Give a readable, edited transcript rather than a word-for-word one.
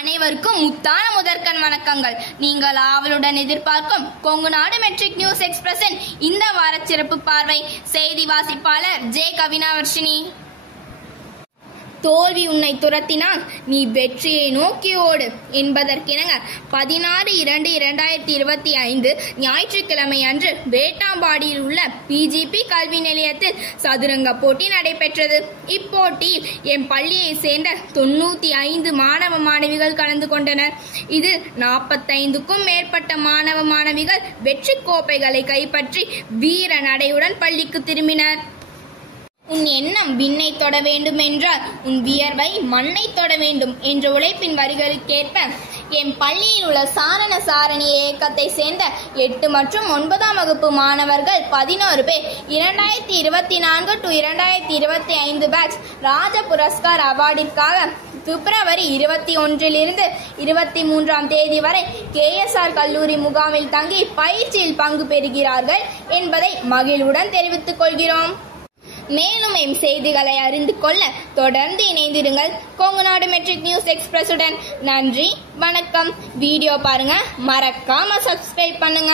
அனைவருக்கும் முத்தான முதற்கண் வணக்கங்கள். நீங்கள் ஆவலுடன் எதிர்பார்க்கும் கொங்கு நாடு மெட்ரிக் நியூஸ் எக்ஸ்பிரஸின் இந்த வார சிறப்பு பார்வை. செய்தி வாசிப்பாளர் ஜே கவினாவர்ஷினி. தோல்வி உன்னை துரத்தினால் நீ வெற்றியை நோக்கி ஓடு என்பதற்கிணங்க 16/2/2025 ஞாயிற்றுக்கிழமை அன்று வேட்டாம்பாடியில் உள்ள பிஜிபி கல்வி நிலையத்தில் சதுரங்க போட்டி நடைபெற்றது. இப்போட்டியில் என் பள்ளியை சேர்ந்த 95 மாணவ மாணவிகள் கலந்து கொண்டனர். இதில் 45க்கும் மேற்பட்ட மாணவ மாணவிகள் வெற்றி கோப்பைகளை கைப்பற்றி வீர நடையுடன் பள்ளிக்கு திரும்பினர். உன் எண்ணம் விண்ணை தொட வேண்டும் என்றால் உன் வியர்வை மண்ணை தொட வேண்டும் என்ற உழைப்பின் வரிகளுக்கேற்ப என் பள்ளியில் உள்ள சாரண சாரணி இயக்கத்தை சேர்ந்த 8 மற்றும் 9ஆம் வகுப்பு மாணவர்கள் 11 பேர் 2024 to 2025 பேட்ச் ராஜ புரஸ்கார் அவார்டிற்காக பிப்ரவரி 21 23ஆம் தேதி வரை KSR கல்லூரி முகாமில் தங்கி பயிற்சியில் பங்கு பெறுகிறார்கள் என்பதை மகிழ்வுடன் தெரிவித்துக் கொள்கிறோம். மேலும் எம் செய்திகளை அறிந்து கொள்ள தொடர்ந்து இணைந்திருங்கள் கொங்கு நாடு மெட்ரிக் நியூஸ் எக்ஸ்பிரஸுடன். நன்றி, வணக்கம். வீடியோ பாருங்க, மறக்காம சப்ஸ்கிரைப் பண்ணுங்க.